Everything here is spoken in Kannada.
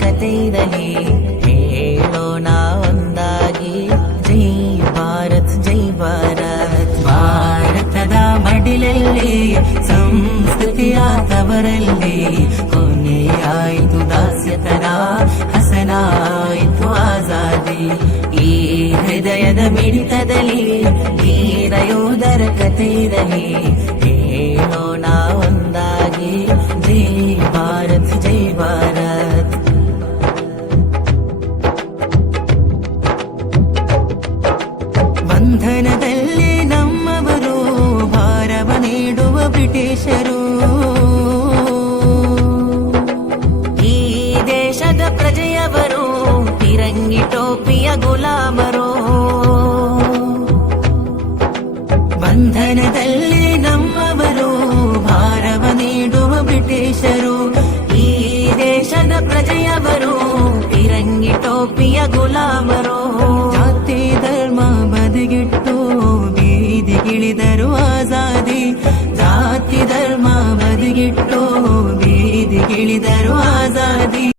ಕತೆ ಇರಲಿ, ಹೇಳೋಣ ಒಂದಾಗಿ ಜೈ ಭಾರತ್ ಜೈ ಭಾರತ್. ಭಾರತದ ಮಡಿಲಲ್ಲಿ ಸಂಸ್ಕೃತಿಯ ತವರಲ್ಲಿ ಕೊನೆಯಾಯಿತು ದಾಸ್ಯತನ, ಹಸನಾಯಿತು ಆಜಾದಿ. ಈ ಹೃದಯದ ಮಿಡಿತದಲ್ಲಿ ವೀರ ಯೋಧರ ಕತೆ ಇರಲಿ, ಹೇಳೋಣ ಒಂದಾಗಿ ಜೈ ಭಾರತ್ ಜೈ ಭಾರತ್. ಬಂಧನದಲ್ಲಿ ನಮ್ಮವರು, ಭಾರವ ನೀಡುವ ಬ್ರಿಟಿಷರು. ಈ ದೇಶದ ಪ್ರಜೆಯವರು, ತಿರಂಗಿ ಟೋಪಿಯ ಗುಲಾಮರು. ಬಂಧನದಲ್ಲಿ ನಮ್ಮವರು, ಭಾರವ ನೀಡುವ ಬ್ರಿಟಿಷರು. ಈ ದೇಶದ ಪ್ರಜೆಯವರು, ತಿರಂಗಿ ಟೋಪಿಯ ಗುಲಾಮರು. ಜಾತಿ ಧರ್ಮ ಬದಿಗಿಟ್ಟು ಬೀದಿಗಿಳಿದರು ಆಜಾದಿ. ಜಾತಿ ಧರ್ಮ ಬದಿಗಿಟ್ಟು ಬೀದಿಗಿಳಿದರು